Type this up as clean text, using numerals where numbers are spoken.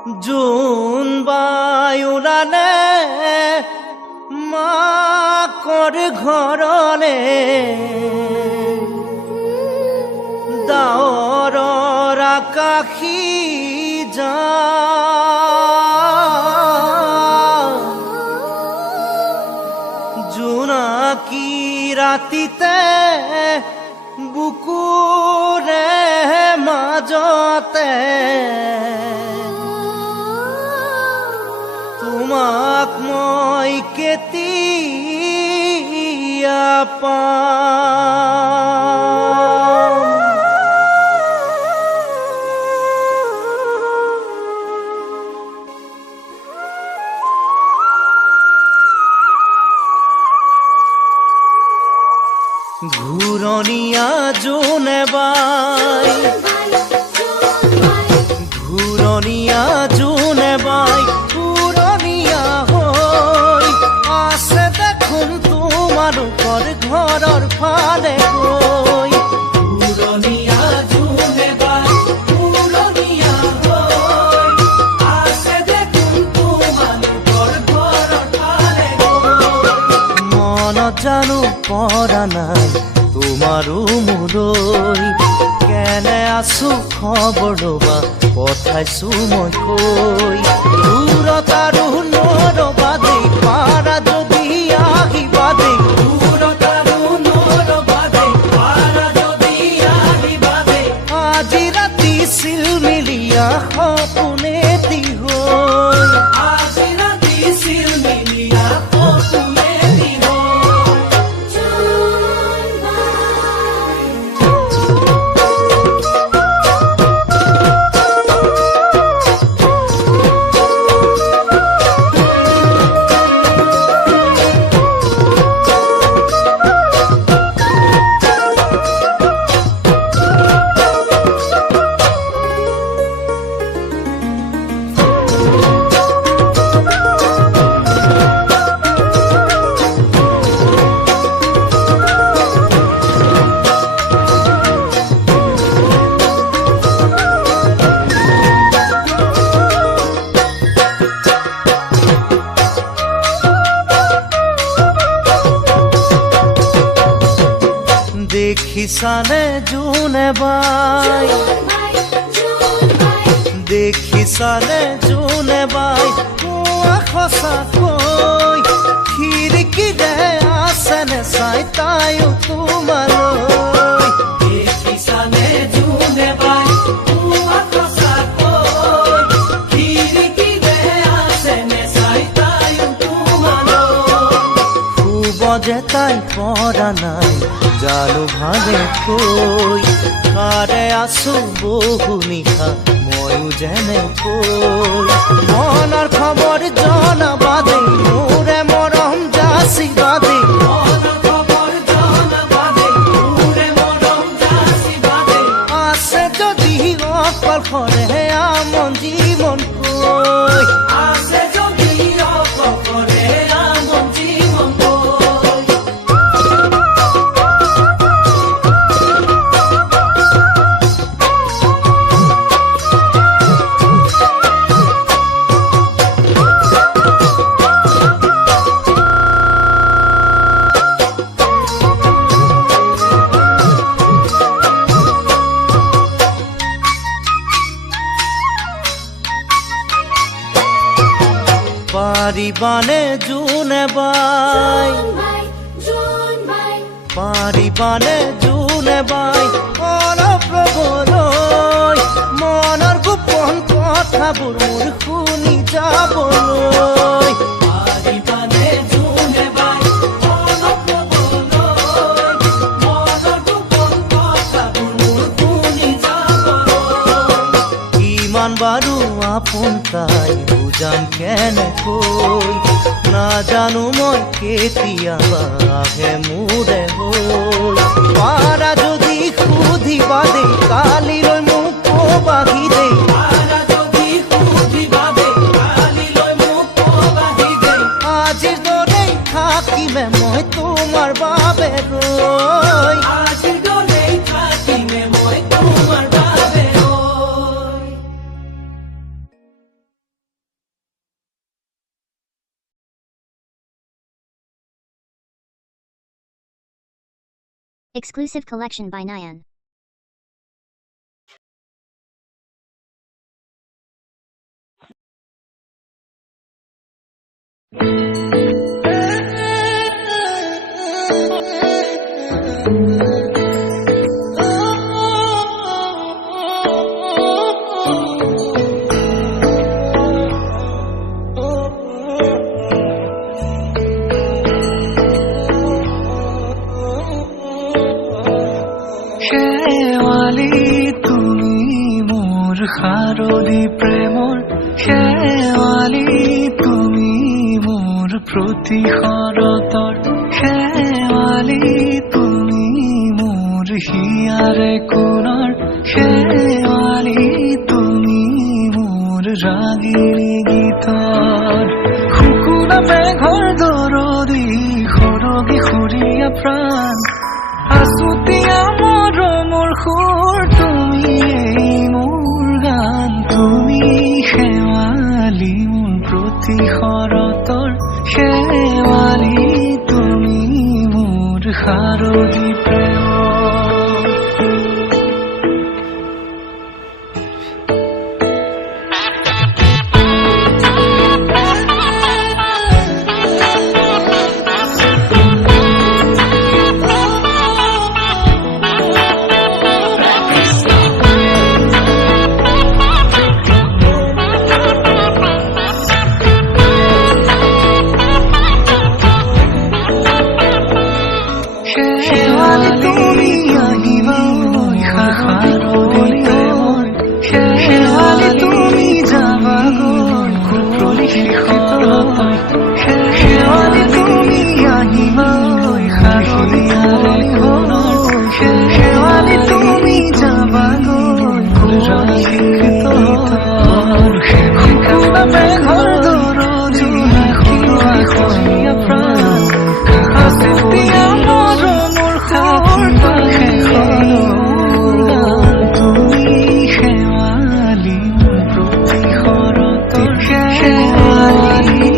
জোন বায়ুৰালে মাকৰ ঘৰলে ডাৱৰৰ আকাশী যা জোনাকী ৰাতিতে বুকুৰে মাজতে তোমাক মই কেতিয়া পাম। ঘূৰণীয়া জোনে বাই ঘূৰণীয়া জোনে বাই পুৰণীয়া হৈ আছে দেখোন তোমালোকৰ ঘৰৰ ফালে গৈ। পুৰণীয়া জোনে বাই পুৰণীয়া হৈ আছে দেখোন তোমালোকৰ ঘৰৰ ফালে গৈ। মনত জানো পৰা নাই তোমাৰো মোলৈ, কেনে আছো খবৰ ল'বা পঠাইছো মই কৈ। দূৰত আৰু নৰবা দেই পাৰা যদি আহিবা দেই, দূৰত আৰু নৰবা দেই পাৰা যদি আহিবা দেই। আজি ৰাতি চিলমিলীয়া সপোনেদি হৈ, আজি ৰাতি চিলমিলীয়া সপোনেদি হৈ। দেখিছানে জোনে বাই দেখিছানে জোনে বাই কোৱা সঁচাকৈ, খিৰিকীৰে আছেনে চাই তাইও তোমালৈ। দেখিছানে জোনে বাই কোৱা সঁচাকৈ, খিৰিকীৰে আছেনে চাই তাইও তোমালৈ। শুব যে তাই পৰা নাই জানো ভালেকৈ, কাৰে আছো বহু নিশা ময়ো যেনেকৈ। মনৰ খবৰ জনাবা দেই মোৰে মৰম যাচিবা দেই, মনৰ খবৰ জনাবা দেই মোৰে মৰম যাচিবা দেই। আছে যদি অকলশৰে আমন জীৱনকৈ, আছে যদি অকলশৰে আমন জীৱনকৈ। পাৰিবানে জোনে বাই পাৰিবানে জোনে বাই অলপ ৰ'বলৈ, মনৰ গোপন কথাবোৰ মোৰ শুনি যাবলৈ। পাৰিবানে জোনে বাই অলপ ৰ'বলৈ, মনৰ গোপন কথাবোৰ মোৰ শুনি যাবলৈ। কিমান বাৰু আপোন তাই বুজাম কেনেকৈ, নাজানো মই কেতিয়াবা আহে মোৰে হৈ। পাৰা যদি সুধিবা দেই কালিলৈ মোক ক'বাহি দেই, পাৰা যদি সুধিবা দেই কালিলৈ মোক ক'বাহি দেই। আজিৰ দৰেই থাকিমে মই তোমাৰ বাবে ৰৈ। আজিৰ Exclusive collection by Nyan. শেৱালি তুমি মোৰ শাৰদী প্ৰেমৰ শেৱালি তুমি মোৰ প্ৰতি শৰতৰ শেৱালি তুমি মোৰ হিয়াৰে কোণৰ শেৱালি তুমি মোৰ ৰাগিনী গীতৰ শুকুনা মেঘৰ দৰদি সৰগী সুৰীয়া প্ৰাণ আছুতীয়া মৰমৰ সুৰ তুমি মোৰ গান তুমি শেৱালি মোৰ প্ৰতি শৰতৰ শেৱালি তুমি মোৰ শাৰদী প্ৰেম শেৱালি তুমি আহিবা শেৱালি তুমি যাবাগৈ কুঁৱলী শিখৰত শেৱালি তুমি আহিবা শাৰদীয়াৰে কোণৰ শেৱালি তুমি যাবাগৈ কুঁৱলী শিখৰত মেঘৰ দৰদি সুৰীয়া প্ৰাণ আছুতীয়া মৰমৰ সুৰ তুমি শেৱালি মোৰ প্ৰতি শৰতৰ শেৱালি